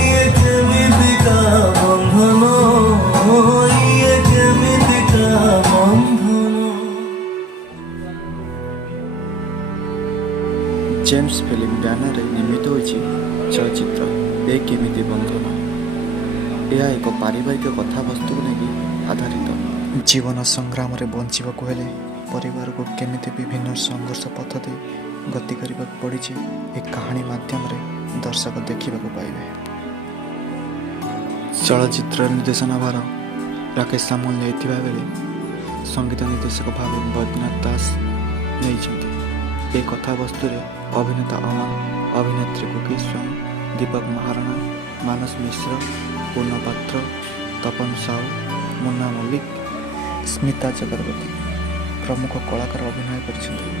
ଇଏ କେମିତିକା ବନ୍ଧନ, ଇଏ କେମିତିକା ବନ୍ଧନ। ଜେମ୍ସ ଫିଲ୍ମ ବ୍ୟାନରରେ ନିର୍ମିତ ହୋଇଛି ଚଳଚ୍ଚିତ୍ର ଏ କେମିତି ବନ୍ଧନ। ଏହା ଏକ ପାରିବାରିକ କଥାବସ୍ତୁକୁ ନେଇ ଆଧାରିତ। ଜୀବନ ସଂଗ୍ରାମରେ ବଞ୍ଚିବାକୁ ହେଲେ ପରିବାରକୁ କେମିତି ବିଭିନ୍ନ ସଂଘର୍ଷ ପଥ ଦେଇ ଗତି କରିବାକୁ ପଡ଼ିଛି, ଏ କାହାଣୀ ମାଧ୍ୟମରେ ଦର୍ଶକ ଦେଖିବାକୁ ପାଇବେ। ଚଳଚ୍ଚିତ୍ର ନିର୍ଦ୍ଦେଶନା ଭାର ରାକେଶ ସାମଲ ନେଇଥିବା ବେଳେ ସଙ୍ଗୀତ ନିର୍ଦ୍ଦେଶକ ଭାବେ ବୈଦ୍ୟନାଥ ଦାସ ନେଇଛନ୍ତି। ଏ କଥାବସ୍ତୁରେ ଅଭିନେତା ଅମନ, ଅଭିନେତ୍ରୀ କୁକି ସ୍ୱାଇଁ, ଦୀପକ ମହାରଣା, ମାନସ ମିଶ୍ର, ପୂର୍ଣ୍ଣ ପାତ୍ର, ତପନ ସାହୁ, ମୁନ୍ନା ମଲ୍ଲିକ, ସ୍ମିତା ଚକ୍ରବର୍ତ୍ତୀ ପ୍ରମୁଖ କଳାକାର ଅଭିନୟ କରିଛନ୍ତି।